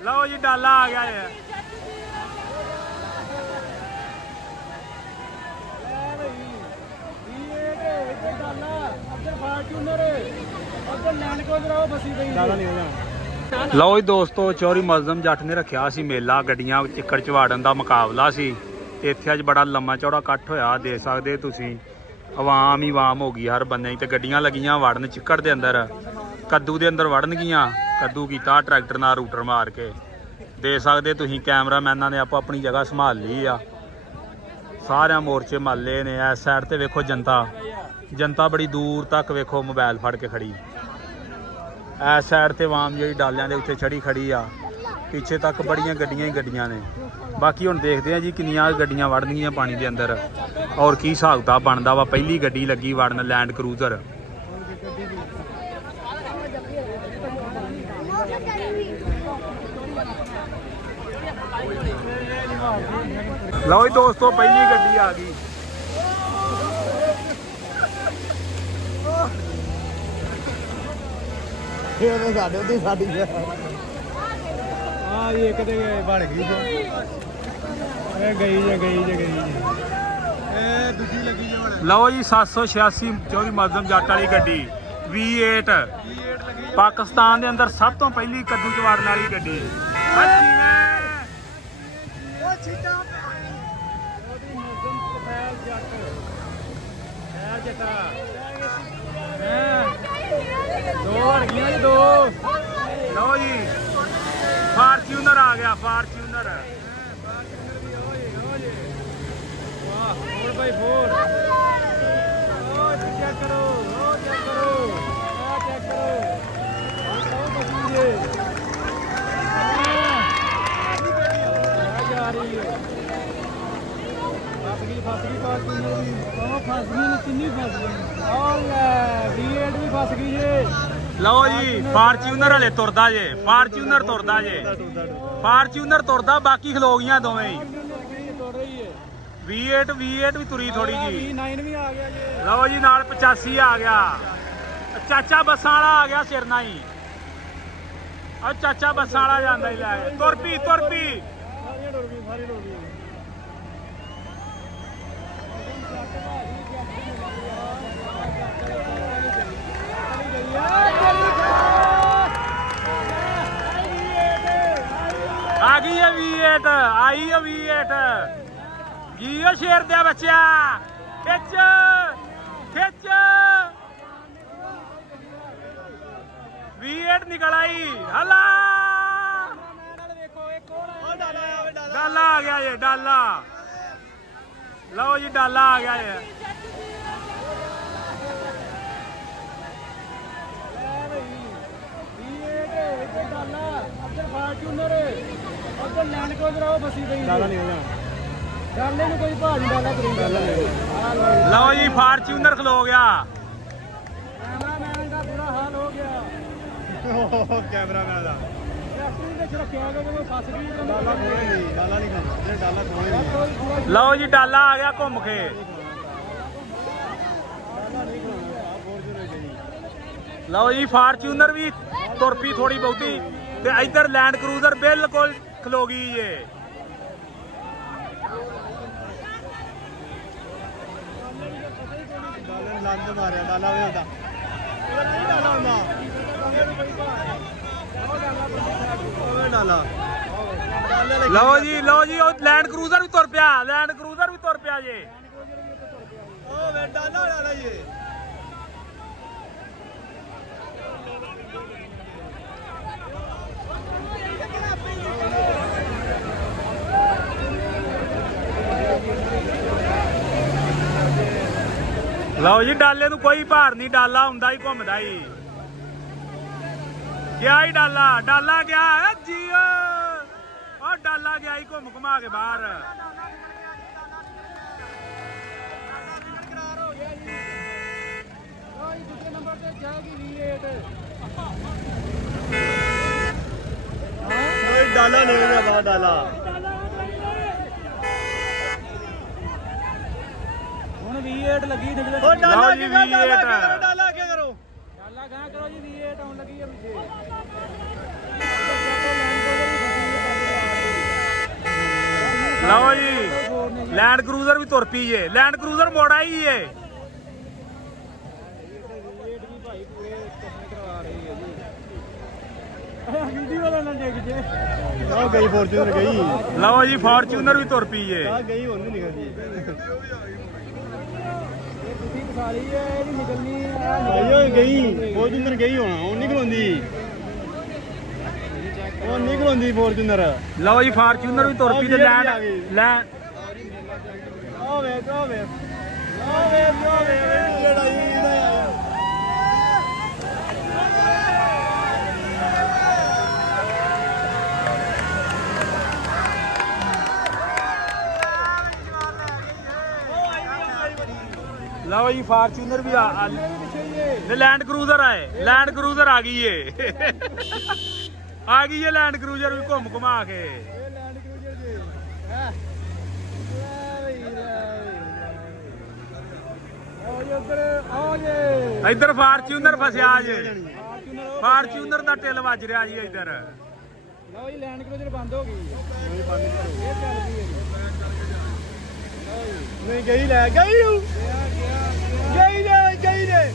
लो जी डाला आ गया है। लो जी दोस्तों चौरी मजदम जट ने रखा सी मेला गड्डियां चिक्कड़ चवाड़न का मुकाबला सी। इत्थे अज बड़ा लम्मा चौड़ा कट्ठ होया दे सकते तुसीं। आवाम ही आवाम हो गई हर बंदे ते गड्डियां लगियां वड़न चिक्कड़ दे अंदर कद्दू दे अंदर वड़नगियां। कद्दू कीता ट्रैक्टर नाल रूटर मार के दे सकते तुसीं। कैमरामैनां ने आपो अपनी जगह संभाल ली आ। सारे मोर्चे माले ने इस साइड ते वेखो जनता बड़ी दूर तक वेखो मोबाइल फड़ के खड़ी। इस साइड ते आवाम जी डालियां दे उत्ते चढ़ी खड़ी आ। पीछे तक बड़ियां गड्डियां ही गड्डियां ने। बाकी हुण देखते हैं जी किन्नियां गड्डियां वड़नगियां पानी दे अंदर और की हिसाब किताब बनदा वा। पहली गड्डी लगी वड़न लैंड क्रूजर। लो जी दोस्तों पहली गड्डी आ गई। लो जी 786 चौरी मजदम जट वाली गड्डी V8 पाकिस्तान के अंदर सब तो पहली कद्दू चवाड़न वाली गड्डी। दो लो जी फार्च्यूनर आ गया फार्च्यूनर। लो जी फार्च्यूनर हले तुरदा जे फार्च्यूनर तुरदा जे फार्च्यूनर तुरदा बाकी खलो गई दोवें ही। V8 भी तुरी थोड़ी जी। लो जी नाल 85 आ गया। चाचा बसा वाला आ गया सिरना ही। और चाचा बसा वाला जांदा ही लै तुरपी आ गई है V8 आई है V8 जीओ शेर दिया बच्चा खिच V8 निकल आई। हला डाला आ गया ये डाला। लो जी डाला आ गया ये। लो जी फार्च्यूनर खलो गया। लो जी डाला आ गया घूम के। लो जी फार्च्यूनर भी तुरपी थोड़ी बहुती ते इधर लैंड क्रूजर बिल्कुल खलो गई है। लो जी लैंड क्रूजर भी तुर पिया जे। लो जी डाले नूं कोई भार नहीं डाला हुंदा ही घुमदा ही गया ही डाला गया जी। डाला गया ही घुम घुमा के बाहर। डाला ले गया बाहर डाला। V8 लगी डाला क्या करो डाला कहाँ करो जी V8 आने लगी है पीछे। ਲਓ ਜੀ ਲੈਂਡ ਕਰੂਜ਼ਰ ਵੀ ਤੁਰ ਪਈ ਏ ਲੈਂਡ ਕਰੂਜ਼ਰ ਮੋੜ ਆਈ ਏ ਆ ਗਈ ਫੋਰਚੂਨਰ ਗਈ ਲਓ ਜੀ ਫਾਰਚੂਨਰ ਵੀ ਤੁਰ ਪਈ ਏ ਆ ਗਈ ਹੁਣ ਨਹੀਂ ਨਿਕਲਦੀ ਭਾਈ ਗਈ ਫੋਰਚੂਨਰ ਗਈ ਹੁਣ ਨਿਕਲਉਂਦੀ ਉਹ ਨਿਕਲਉਂਦੀ ਫੋਰਚੂਨਰ ਲਓ ਜੀ ਫਾਰਚੂਨਰ ਵੀ ਤੁਰ ਪਈ ਤੇ ਲੈਂਡ ਆ ਵੇ ਲੜਾਈ ਇਹਦਾ ਆਇਆ ਲਓ ਜੀ ਫਾਰਚੂਨਰ ਵੀ ਨੇ ਲੈਂਡ ਕਰੂਜ਼ਰ ਲੈਂਡ ਕਰੂਜ਼ਰ ਆ ਗਈ ਏ ਆ ਗਈ ਏ ਲੈਂਡ ਕਰੂਜ਼ਰ ਵੀ ਘੁੰਮ ਘੁਮਾ ਕੇ ਇੱਧਰ ਫਾਰਚੂਨਰ ਫਸਿਆ ਜੇ ਫਾਰਚੂਨਰ ਦਾ ਟਿਲ ਵੱਜ ਰਿਹਾ ਜੀ ਇੱਧਰ ਲਓ ਜੀ ਲੈਂਡ ਕਰੂਜ਼ਰ ਬੰਦ ਹੋ ਗਈ ਨਹੀਂ ਗਈ ਲੈ ਗਈ ਗਈ ਨੇ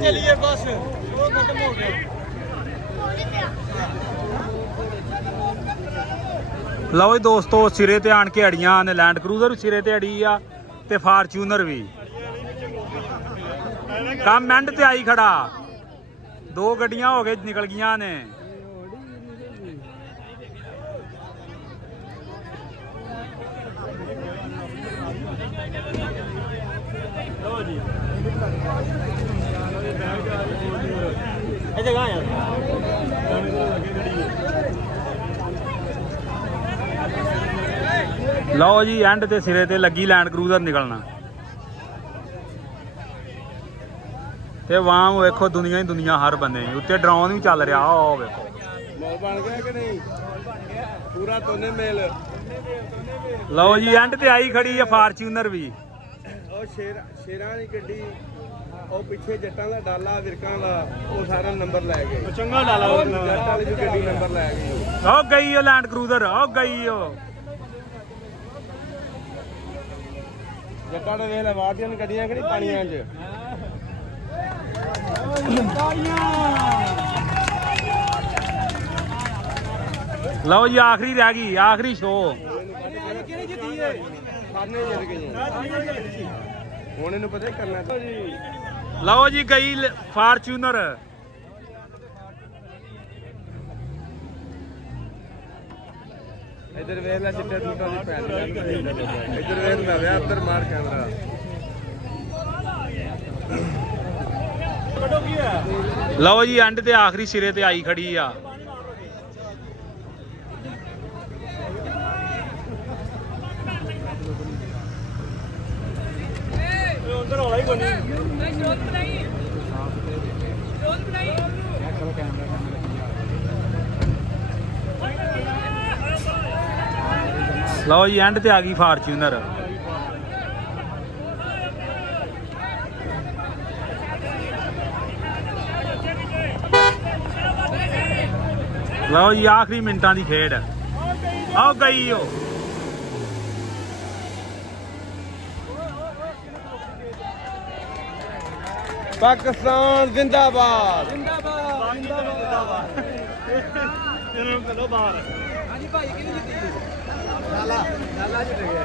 चलिए बस वो खत्म हो गया ਲਓ ਜੀ ਦੋਸਤੋ ਸਿਰੇ ਤੇ ਆਣ ਕੇ ਅੜੀਆਂ ਨੇ ਲੈਂਡ ਕਰੂਜ਼ਰ ਵੀ ਸਿਰੇ ਤੇ ਅੜੀ ਆ ਤੇ ਫਾਰਚੂਨਰ ਵੀ ਕੰਮ ਐਂਡ ਤੇ ਆਈ ਖੜਾ ਦੋ ਗੱਡੀਆਂ ਹੋ ਕੇ ਨਿਕਲ ਗਈਆਂ ਨੇ ਇਹ ਜਗ੍ਹਾ ਯਾਰ ਲਓ ਜੀ ਐਂਡ ਤੇ ਸਿਰੇ ਤੇ ਲੱਗੀ ਲੈਂਡ ਕਰੂਜ਼ਰ ਨਿਕਲਣਾ ਤੇ ਵਾਮ ਵੇਖੋ ਦੁਨੀਆ ਹੀ ਦੁਨੀਆ ਹਰ ਬੰਦੇ ਉੱਤੇ ਡਰੋਨ ਵੀ ਚੱਲ ਰਿਹਾ ਉਹ ਵੇਖੋ ਮੋਲ ਬਣ ਗਿਆ ਕਿ ਨਹੀਂ ਪੂਰਾ ਤੋਨੇ ਮੇਲ ਲਓ ਜੀ ਐਂਡ ਤੇ ਆਈ ਖੜੀ ਆ ਫਾਰਚੂਨਰ ਵੀ ਉਹ ਸ਼ੇਰਾਂ ਦੀ ਗੱਡੀ ਉਹ ਪਿੱਛੇ ਜੱਟਾਂ ਦਾ ਡਾਲਾ ਵਿਰਕਾਂ ਦਾ ਉਹ ਸਾਰਾ ਨੰਬਰ ਲੈ ਗਏ ਚੰਗਾ ਡਾਲਾ ਜੱਟਾਂ ਵਾਲੀ ਦੀ ਗੱਡੀ ਨੰਬਰ ਲੈ ਗਈ ਉਹ ਗਈ ਉਹ ਲੈਂਡ ਕਰੂਜ਼ਰ ਉਹ ਗਈ ਉਹ ਜੱਟਾਂ ਦੇ ਵੇਲੇ ਵਾਦੀਆਂ ਗੱਡੀਆਂ ਕਿਹੜੀ ਪਾਣੀਆਂ 'ਚ ਲਓ ਜੀ ਆਖਰੀ ਰਹਿ ਗਈ ਆਖਰੀ ਸ਼ੋਅ ਕਿਹੜੀ ਜਿੱਤੀ ਹੈ ਸਾਨੇ ਜਿੱਤ ਗਏ ਹੁਣ ਇਹਨੂੰ ਪਤਾ ਹੀ ਕਰਨਾ ਜੀ ਲਓ ਜੀ ਗਈ ਫਾਰਚੂਨਰ ਇੱਧਰ ਵੇਖ ਲੈ ਚਿੱਟੇ ਸੂਟਾਂ ਦੀ ਭੈਣ ਇੱਧਰ ਵੇਖ ਲੈ ਵਿਆਹ ਉੱਧਰ ਮਾਰ ਕੈਮਰਾ ਲਓ ਜੀ ਐਂਡ ਤੇ ਆਖਰੀ ਸਿਰੇ ਤੇ ਆਈ ਖੜੀ ਆ ਉਧਰ ਹੋਲਾ ਹੀ ਕੋਨੀ ਲਓ ਜੀ ਐਂਡ ਤੇ ਆ ਗਈ ਫਾਰਚੂਨਰ ਲਓ ਜੀ ਆਖਰੀ ਮਿੰਟਾਂ ਦੀ ਖੇਡ ਆਓ ਗਈ ਉਹ ਪਾਕਿਸਤਾਨ ਜ਼ਿੰਦਾਬਾਦ ਜ਼ਿੰਦਾਬਾਦ ਜ਼ਿੰਦਾਬਾਦ ਇਹਨਾਂ ਨੂੰ ਕੱਢੋ ਬਾਹਰ ਹਾਂਜੀ ਭਾਈ ਕਿਹਨੇ ਜਿੱਤੀ ਲਾਲਾ ਜਿੱਤ ਗਿਆ